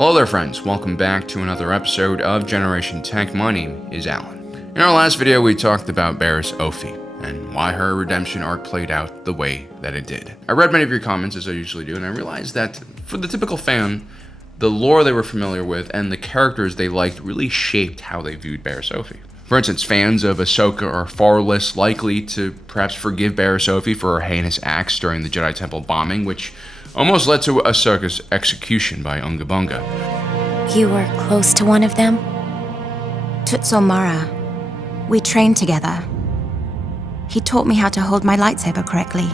Hello there friends, welcome back to another episode of Generation Tech. My name is Alan. In our last video we talked about Baras Sophi and why her redemption arc played out the way that it did. I read many of your comments as I usually do, and I realized that for the typical fan, the lore they were familiar with and the characters they liked really shaped how they viewed Baras Sophi. For instance, fans of Ahsoka are far less likely to perhaps forgive Baras Sophi for her heinous acts during the Jedi Temple bombing, which almost led to Ahsoka's execution by Unga Bunga. You were close to one of them? Tutso Mara. We trained together. He taught me how to hold my lightsaber correctly.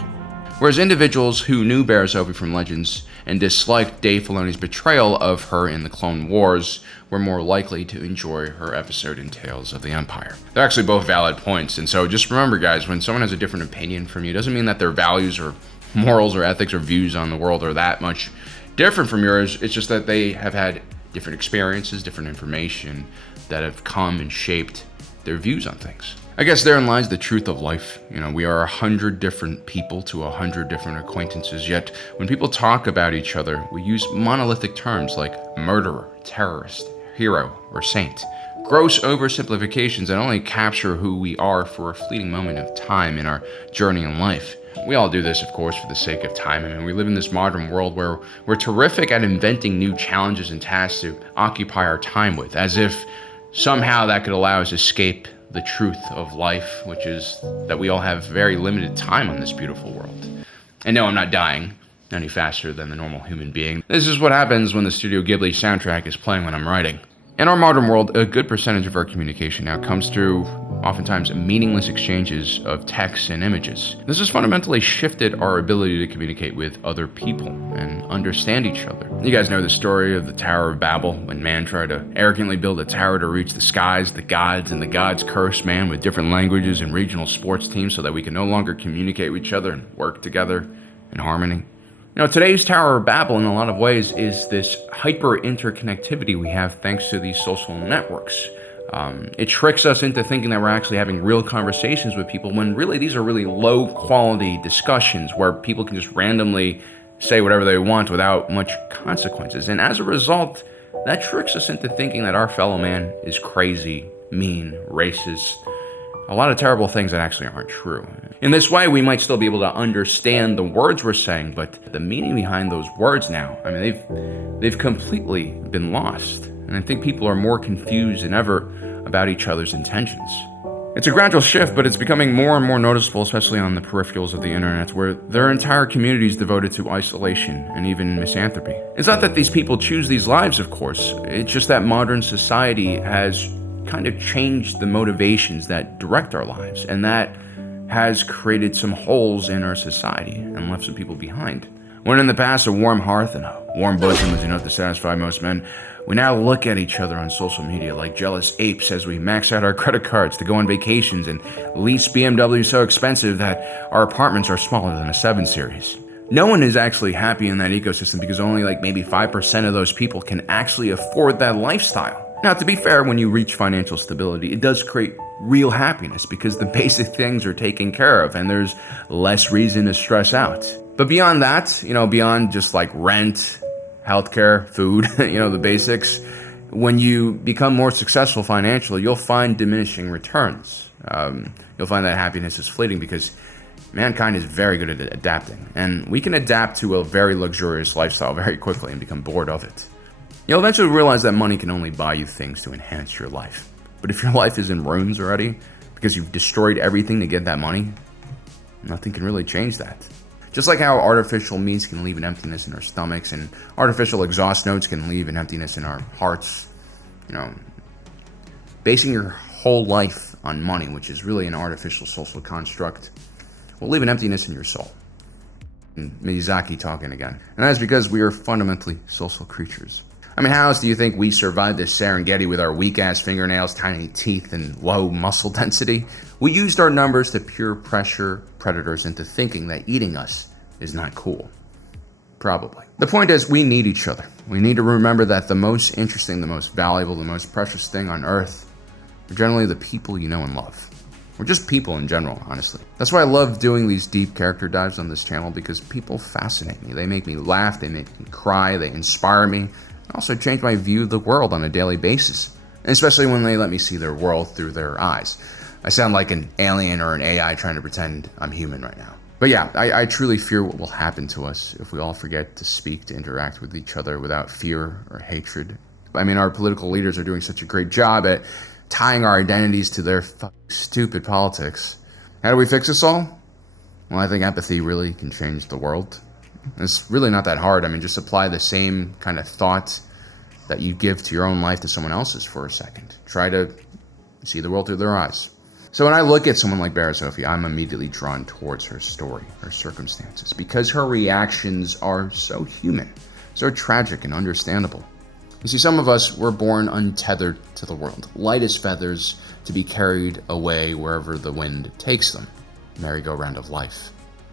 Whereas individuals who knew Baras Sophi from Legends and disliked Dave Filoni's betrayal of her in the Clone Wars were more likely to enjoy her episode in Tales of the Empire. They're actually both valid points, and so just remember guys, when someone has a different opinion from you, it doesn't mean that their values or morals or ethics or views on the world are that much different from yours. It's just that they have had different experiences, different information that have come and shaped their views on things. I guess therein lies the truth of life. You know, we are 100 different people to 100 different acquaintances, yet when people talk about each other, we use monolithic terms like murderer, terrorist, hero, or saint. Gross oversimplifications that only capture who we are for a fleeting moment of time in our journey in life. We all do this, of course, for the sake of time. I mean, we live in this modern world where we're terrific at inventing new challenges and tasks to occupy our time with, as if somehow that could allow us to escape the truth of life, which is that we all have very limited time on this beautiful world. And no, I'm not dying any faster than the normal human being. This is what happens when the Studio Ghibli soundtrack is playing when I'm writing. In our modern world, a good percentage of our communication now comes through oftentimes meaningless exchanges of text and images. This has fundamentally shifted our ability to communicate with other people and understand each other. You guys know the story of the Tower of Babel, when man tried to arrogantly build a tower to reach the skies, the gods, and the gods cursed man with different languages and regional sports teams so that we can no longer communicate with each other and work together in harmony. You know, today's Tower of Babel in a lot of ways is this hyper interconnectivity we have thanks to these social networks. It tricks us into thinking that we're actually having real conversations with people when really these are really low quality discussions where people can just randomly say whatever they want without much consequences. And as a result, that tricks us into thinking that our fellow man is crazy, mean, racist, a lot of terrible things that actually aren't true. In this way, we might still be able to understand the words we're saying, but the meaning behind those words now, I mean, they've completely been lost. And I think people are more confused than ever about each other's intentions. It's a gradual shift, but it's becoming more and more noticeable, especially on the peripherals of the internet, where there are entire communities devoted to isolation and even misanthropy. It's not that these people choose these lives, of course. It's just that modern society has kind of changed the motivations that direct our lives, and that has created some holes in our society and left some people behind. When in the past a warm hearth and a warm bosom was enough to satisfy most men, we now look at each other on social media like jealous apes as we max out our credit cards to go on vacations and lease BMWs so expensive that our apartments are smaller than a 7 Series. No one is actually happy in that ecosystem because only like maybe 5% of those people can actually afford that lifestyle. Now, to be fair, when you reach financial stability, it does create real happiness because the basic things are taken care of and there's less reason to stress out. But beyond that, beyond just like rent, healthcare, food, the basics, when you become more successful financially, you'll find diminishing returns. You'll find that happiness is fleeting because mankind is very good at adapting, and we can adapt to a very luxurious lifestyle very quickly and become bored of it. You'll eventually realize that money can only buy you things to enhance your life. But if your life is in ruins already, because you've destroyed everything to get that money, nothing can really change that. Just like how artificial meats can leave an emptiness in our stomachs and artificial exhaust notes can leave an emptiness in our hearts, basing your whole life on money, which is really an artificial social construct, will leave an emptiness in your soul. And Miyazaki talking again. And that is because we are fundamentally social creatures. I mean, how else do you think we survived this Serengeti with our weak-ass fingernails, tiny teeth, and low muscle density? We used our numbers to pure pressure predators into thinking that eating us is not cool. Probably. The point is, we need each other. We need to remember that the most interesting, the most valuable, the most precious thing on earth are generally the people you know and love. Or just people in general, honestly. That's why I love doing these deep character dives on this channel, because people fascinate me. They make me laugh, they make me cry, they inspire me. also change my view of the world on a daily basis, especially when they let me see their world through their eyes. I sound like an alien or an AI trying to pretend I'm human right now. But yeah, I truly fear what will happen to us if we all forget to speak, to interact with each other without fear or hatred. I mean, our political leaders are doing such a great job at tying our identities to their stupid politics. How do we fix this all? Well, I think empathy really can change the world. It's really not that hard. I mean, just apply the same kind of thought that you give to your own life to someone else's for a second. Try to see the world through their eyes. So when I look at someone like Baras, I'm immediately drawn towards her story, her circumstances, because her reactions are so human, so tragic and understandable. You see, some of us were born untethered to the world, light as feathers, to be carried away wherever the wind takes them. Merry-go-round of life.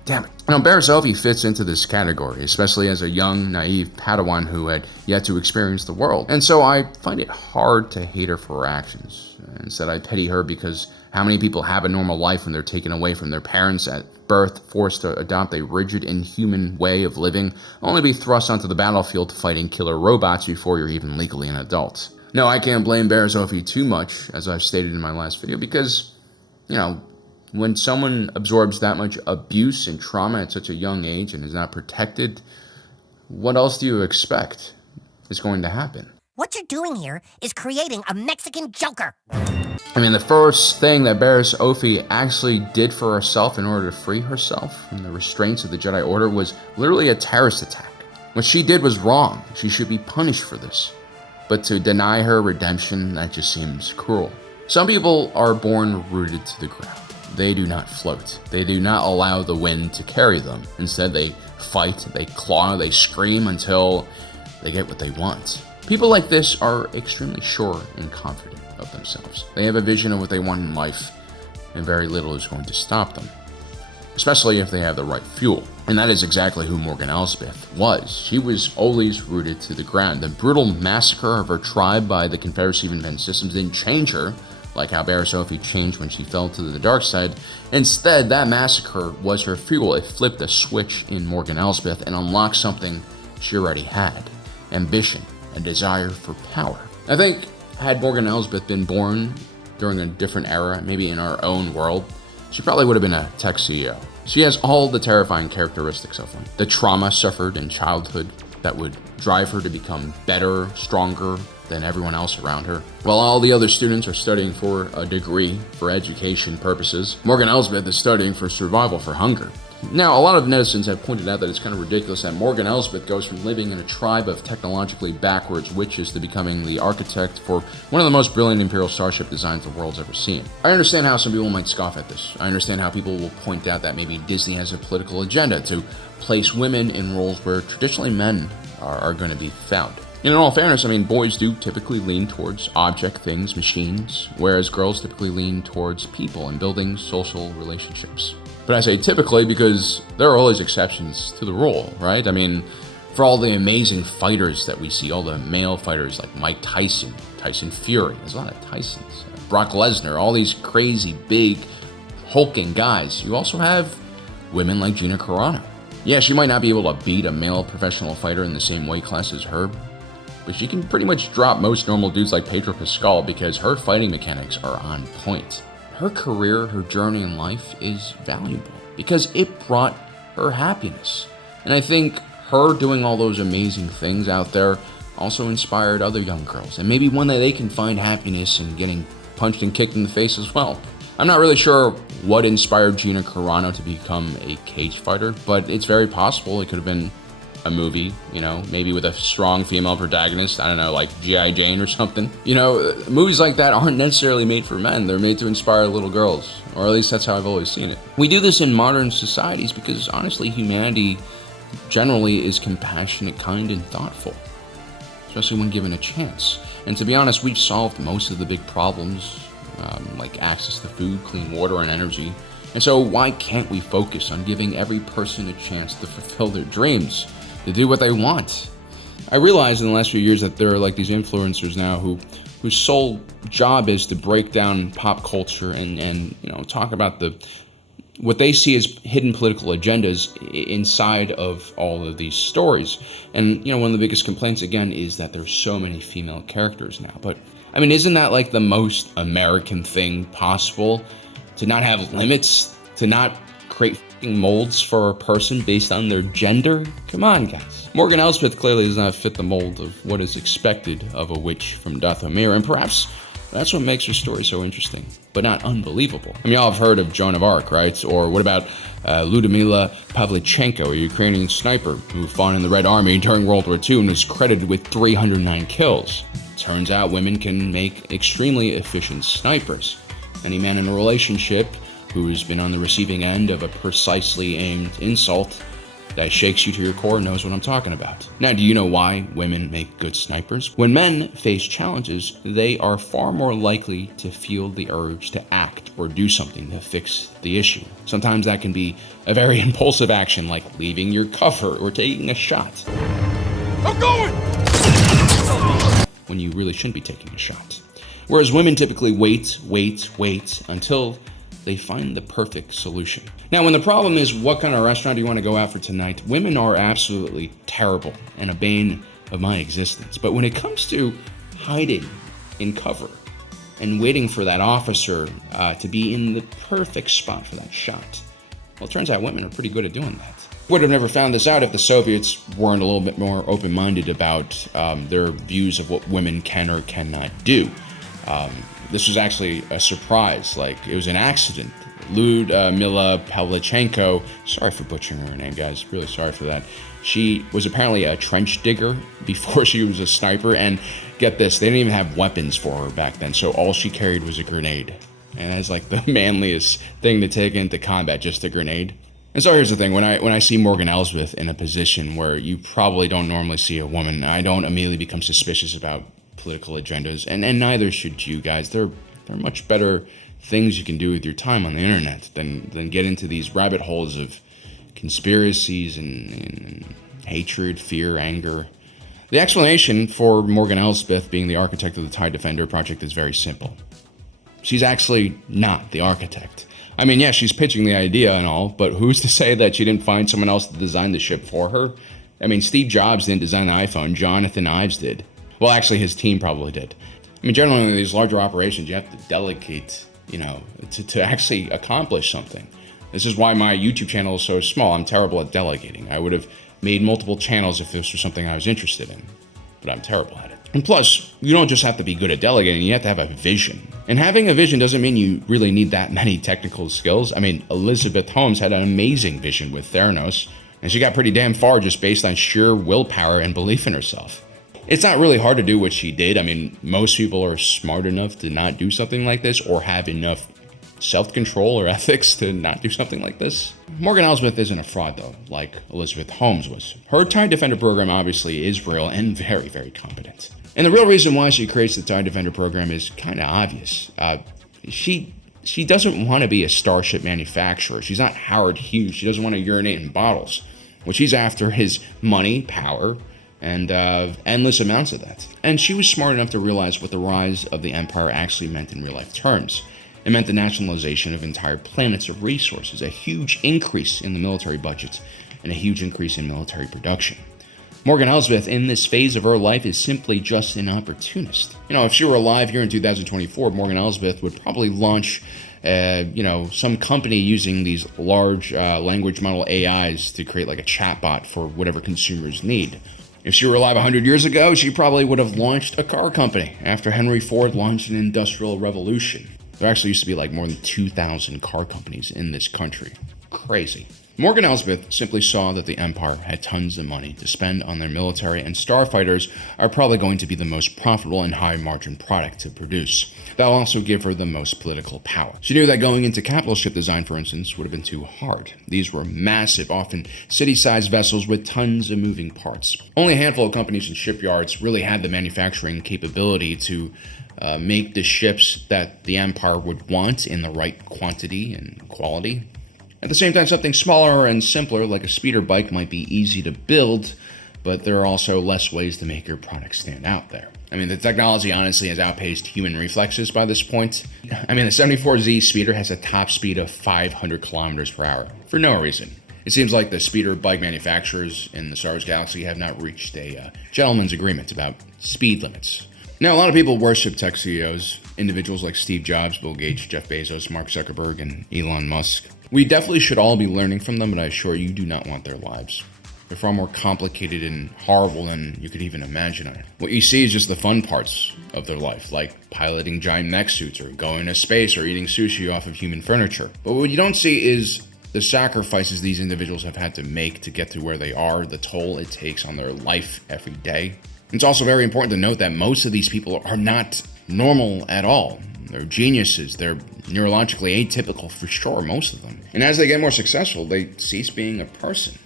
Damn it. Now, Baras fits into this category, especially as a young, naive Padawan who had yet to experience the world. And so I find it hard to hate her for her actions. Instead, I pity her because how many people have a normal life when they're taken away from their parents at birth, forced to adopt a rigid, inhuman way of living, only to be thrust onto the battlefield fighting killer robots before you're even legally an adult. No, I can't blame Baras too much, as I've stated in my last video, because, when someone absorbs that much abuse and trauma at such a young age and is not protected, what else do you expect is going to happen? What you're doing here is creating a Mexican Joker. I mean, the first thing that Baras actually did for herself in order to free herself from the restraints of the Jedi Order was literally a terrorist attack. What she did was wrong. She should be punished for this. But to deny her redemption, that just seems cruel. Some people are born rooted to the ground. They do not float. They do not allow the wind to carry them. Instead, they fight, they claw, they scream until they get what they want. People like this are extremely sure and confident of themselves. They have a vision of what they want in life, and very little is going to stop them, especially if they have the right fuel. And that is exactly who Morgan Elsbeth was. She was always rooted to the ground. The brutal massacre of her tribe by the Confederacy of Independent Systems didn't change her, like how Baras changed when she fell to the dark side. Instead, that massacre was her fuel. It flipped a switch in Morgan Elsbeth and unlocked something she already had: ambition, a desire for power. I think had Morgan Elsbeth been born during a different era, maybe in our own world, she probably would have been a tech CEO. She has all the terrifying characteristics of one. The trauma suffered in childhood that would drive her to become better, stronger than everyone else around her. While all the other students are studying for a degree for education purposes, Morgan Elsbeth is studying for survival, for hunger. Now, a lot of netizens have pointed out that it's kind of ridiculous that Morgan Elsbeth goes from living in a tribe of technologically backwards witches to becoming the architect for one of the most brilliant Imperial starship designs the world's ever seen. I understand how some people might scoff at this. I understand how people will point out that maybe Disney has a political agenda to place women in roles where traditionally men are going to be found. In all fairness, boys do typically lean towards object things, machines, whereas girls typically lean towards people and building social relationships. But I say typically because there are always exceptions to the rule, right? For all the amazing fighters that we see, all the male fighters like Mike Tyson, Tyson Fury, there's a lot of Tysons, Brock Lesnar, all these crazy, big, hulking guys. You also have women like Gina Carano. Yeah, she might not be able to beat a male professional fighter in the same weight class as her, but she can pretty much drop most normal dudes like Pedro Pascal because her fighting mechanics are on point. Her career, her journey in life is valuable because it brought her happiness. And I think her doing all those amazing things out there also inspired other young girls. And maybe one day they can find happiness in getting punched and kicked in the face as well. I'm not really sure what inspired Gina Carano to become a cage fighter, but it's very possible it could have been a movie, maybe with a strong female protagonist, I don't know, like G.I. Jane or something. Movies like that aren't necessarily made for men. They're made to inspire little girls, or at least that's how I've always seen it. We do this in modern societies because, honestly, humanity generally is compassionate, kind, and thoughtful, especially when given a chance. And to be honest, we've solved most of the big problems, like access to food, clean water, and energy. And so why can't we focus on giving every person a chance to fulfill their dreams, to do what they want? I realized in the last few years that there are like these influencers now whose sole job is to break down pop culture and talk about the what they see as hidden political agendas inside of all of these stories. And, one of the biggest complaints, again, is that there's so many female characters now. But, isn't that like the most American thing possible? To not have limits? To not create molds for a person based on their gender? Come on, guys. Morgan Elsbeth clearly does not fit the mold of what is expected of a witch from Dathomir, and perhaps that's what makes her story so interesting, but not unbelievable. Y'all have heard of Joan of Arc, right? Or what about Ludmila Pavlichenko, a Ukrainian sniper who fought in the Red Army during World War II and was credited with 309 kills? Turns out women can make extremely efficient snipers. Any man in a relationship who has been on the receiving end of a precisely aimed insult that shakes you to your core knows what I'm talking about. Now, do you know why women make good snipers? When men face challenges, they are far more likely to feel the urge to act or do something to fix the issue. Sometimes that can be a very impulsive action, like leaving your cover or taking a shot. I'm going! When you really shouldn't be taking a shot. Whereas women typically wait until they find the perfect solution. Now, when the problem is what kind of restaurant do you want to go out for tonight, women are absolutely terrible and a bane of my existence. But when it comes to hiding in cover and waiting for that officer to be in the perfect spot for that shot, well, it turns out women are pretty good at doing that. Would have never found this out if the Soviets weren't a little bit more open-minded about their views of what women can or cannot do. This was actually a surprise, like it was an accident. Ludmila Pavlichenko, sorry for butchering her name, guys, really sorry for that. She was apparently a trench digger before she was a sniper, and get this, they didn't even have weapons for her back then, so all she carried was a grenade. And that's like the manliest thing to take into combat, just a grenade. And so here's the thing, when I see Morgan Elsbeth in a position where you probably don't normally see a woman, I don't immediately become suspicious about political agendas, and neither should you guys. There are much better things you can do with your time on the internet than get into these rabbit holes of conspiracies and hatred, fear, anger. The explanation for Morgan Elsbeth being the architect of the TIE Defender project is very simple. She's actually not the architect. Yeah, she's pitching the idea and all, but who's to say that she didn't find someone else to design the ship for her? Steve Jobs didn't design the iPhone, Jonathan Ives did. Well, actually, his team probably did. Generally, in these larger operations, you have to delegate, to actually accomplish something. This is why my YouTube channel is so small. I'm terrible at delegating. I would have made multiple channels if this was something I was interested in, but I'm terrible at it. And plus, you don't just have to be good at delegating, you have to have a vision. And having a vision doesn't mean you really need that many technical skills. Elizabeth Holmes had an amazing vision with Theranos, and she got pretty damn far just based on sheer willpower and belief in herself. It's not really hard to do what she did. Most people are smart enough to not do something like this or have enough self-control or ethics to not do something like this. Morgan Elsbeth isn't a fraud, though, like Elizabeth Holmes was. Her TIE Defender program obviously is real and very, very competent. And the real reason why she creates the TIE Defender program is kind of obvious. She doesn't want to be a starship manufacturer. She's not Howard Hughes. She doesn't want to urinate in bottles. What she's after is money, power, and endless amounts of that. And she was smart enough to realize what the rise of the Empire actually meant in real-life terms. It meant the nationalization of entire planets of resources, a huge increase in the military budget, and a huge increase in military production. Morgan Elsbeth, in this phase of her life, is simply just an opportunist. If she were alive here in 2024, Morgan Elsbeth would probably launch some company using these large language model AIs to create like a chatbot for whatever consumers need. If she were alive 100 years ago, she probably would have launched a car company after Henry Ford launched an industrial revolution. There actually used to be like more than 2,000 car companies in this country. Crazy. Morgan Elsbeth simply saw that the Empire had tons of money to spend on their military, and starfighters are probably going to be the most profitable and high-margin product to produce. That'll also give her the most political power. She knew that going into capital ship design, for instance, would have been too hard. These were massive, often city-sized vessels with tons of moving parts. Only a handful of companies and shipyards really had the manufacturing capability to make the ships that the Empire would want in the right quantity and quality. At the same time, something smaller and simpler, like a speeder bike, might be easy to build, but there are also less ways to make your product stand out there. I mean, the technology honestly has outpaced human reflexes by this point. I mean, the 74Z speeder has a top speed of 500 kilometers per hour for no reason. It seems like the speeder bike manufacturers in the Star Wars galaxy have not reached a gentleman's agreement about speed limits. Now, a lot of people worship tech CEOs, individuals like Steve Jobs, Bill Gates, Jeff Bezos, Mark Zuckerberg, and Elon Musk. We definitely should all be learning from them, but I assure you do not want their lives. They're far more complicated and horrible than you could even imagine. What you see is just the fun parts of their life, like piloting giant mech suits or going to space or eating sushi off of human furniture. But what you don't see is the sacrifices these individuals have had to make to get to where they are, the toll it takes on their life every day. It's also very important to note that most of these people are not normal at all. They're geniuses. They're neurologically atypical for sure, most of them. And as they get more successful, they cease being a person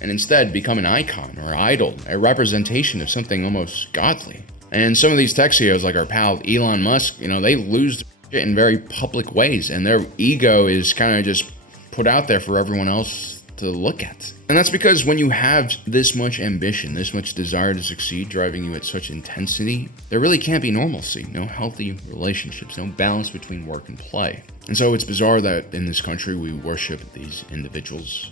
and instead become an icon or idol, a representation of something almost godly. And some of these tech CEOs, like our pal Elon Musk, they lose their shit in very public ways, and their ego is kind of just put out there for everyone else to look at. And that's because when you have this much ambition, this much desire to succeed driving you at such intensity, there really can't be normalcy, no healthy relationships, no balance between work and play. And so it's bizarre that in this country we worship these individuals.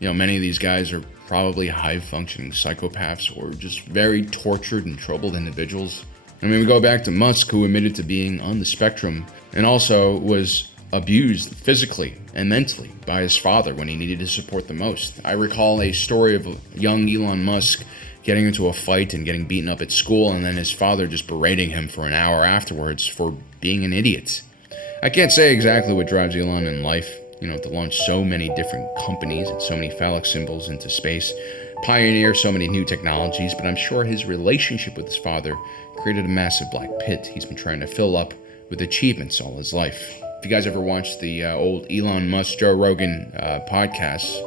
Many of these guys are probably high-functioning psychopaths or just very tortured and troubled individuals. I mean, we go back to Musk, who admitted to being on the spectrum and also was abused physically and mentally by his father when he needed his support the most. I recall a story of a young Elon Musk getting into a fight and getting beaten up at school, and then his father just berating him for an hour afterwards for being an idiot. I can't say exactly what drives Elon in life, to launch so many different companies and so many phallic symbols into space, pioneer so many new technologies, but I'm sure his relationship with his father created a massive black pit he's been trying to fill up with achievements all his life. If you guys ever watched the old Elon Musk, Joe Rogan podcasts,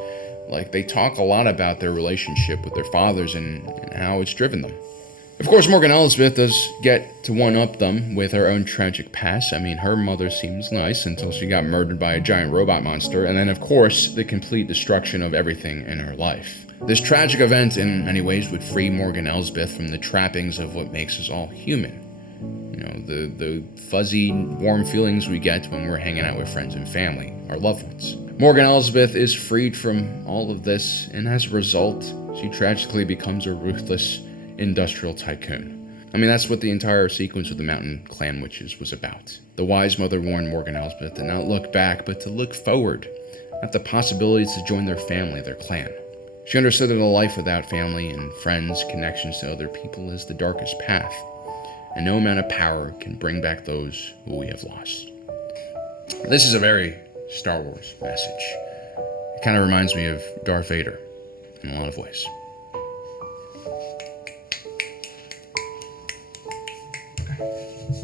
they talk a lot about their relationship with their fathers and how it's driven them. Of course, Morgan Elsbeth does get to one-up them with her own tragic past. I mean, her mother seems nice until she got murdered by a giant robot monster, and then, of course, the complete destruction of everything in her life. This tragic event, in many ways, would free Morgan Elsbeth from the trappings of what makes us all human. The fuzzy, warm feelings we get when we're hanging out with friends and family, our loved ones. Morgan Elsbeth is freed from all of this, and as a result, she tragically becomes a ruthless industrial tycoon. I mean, that's what the entire sequence of the Mountain Clan Witches was about. The wise mother warned Morgan Elsbeth to not look back, but to look forward at the possibilities to join their family, their clan. She understood that a life without family and friends, connections to other people is the darkest path, and no amount of power can bring back those who we have lost. This is a very Star Wars message. It kind of reminds me of Darth Vader in a lot of ways. Okay.